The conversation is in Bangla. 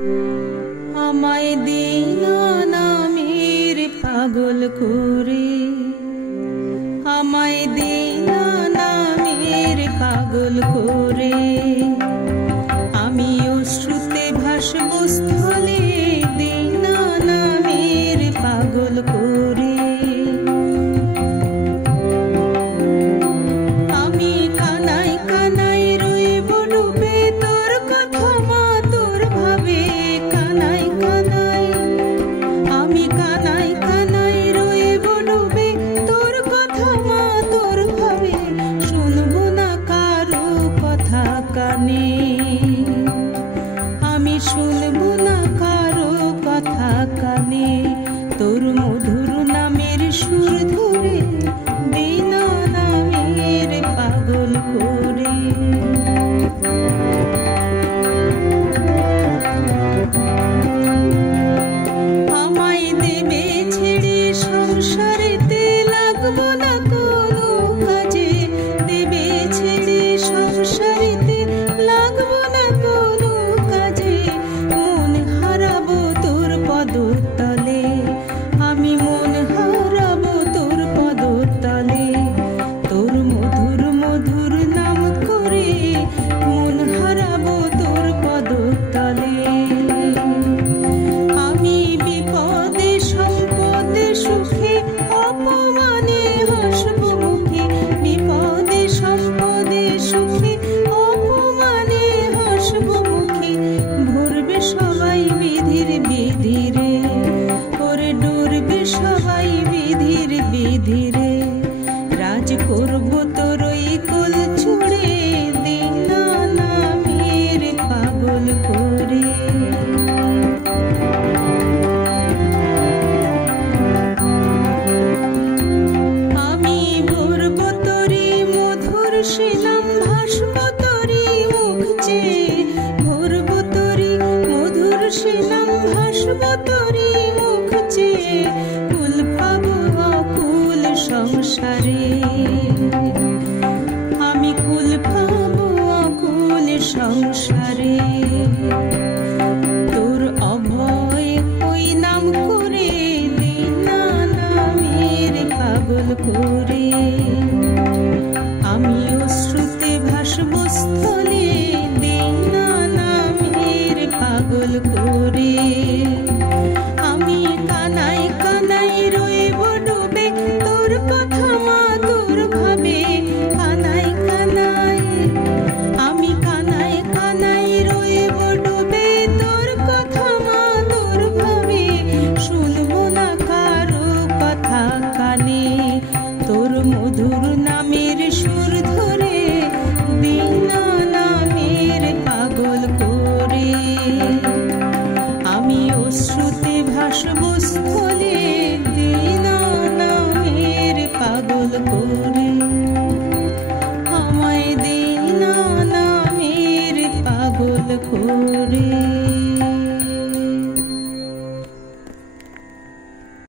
আমায় দিনা নামের পাগল করে, আমায় দিনা নামের পাগল করে, আমি অশ্রুতে ভাসব স্থলে দিনা নামের পাগল করে। আমি কানায় কানায় রইব ডুবে তোর কথা মা তোর ভাবে, কানায় কানায় আমি কানায় কানায় রইব ডুবে তোর কথা মা তোর ভাবে, শুনবো না কারো কথা কানে, আমি শুনবো না কারো কথা কানে, তোর মধুর নামের সুর ধরে দিনা নামের পাগল করে। আমায় দেবে ছেড়ে সংসারেতে লাগবো না কোনো কাজে, দেবে ছেড়ে সংসারেতে লাগবো না কোনো কাজে, মন হারাবো তোর পদতলে, আমি মন হারাবো তোর পদতলে, তোর মধুর মধুর নাম করে মন হারাবো তোর পদতলে। আমি বিপদে সম্পদে সুখে অপমানে হাসব মুখে, বিপদে সম্পদে সুখে অপমানে হাসব মুখে, ভরবে সবাই বিধির বিধিরে, ওরে ডরবে সবাই বিধির বিধিরে, রাজ করব তোর ওই কোল ছুড়ে দিনা নামের পাগল করে। আমি ভরব তোরি মধুর শিলাম ভাসব তোরি মুখ চেয়ে, ভরব তোরি মধুর শিলাম ভাসব তোরি মুখ চেয়ে, কুল পাবো অকুল সংসারে, আমি কুল পাবো অকুল সংসারে, তোর অভয় ওই নাম করে দিনা নামের পাগল করে, আমি অশ্রুতে ভাসব স্থলে দিনা নামের পাগল করে। আমি কানায় কানায় রইব ডুবে তোর কথা মা তোর ভাবে, কানায় কানায় আমি কানায় কানায় রইব ডুবে তোর কথা মা তোর ভাবে, শুনবো না কারো কথা কানে, তোর মধুর নামের সুর ধরে দিনা নামের পাগল করে, আমি অশ্রুতে ভাসব স্থলে।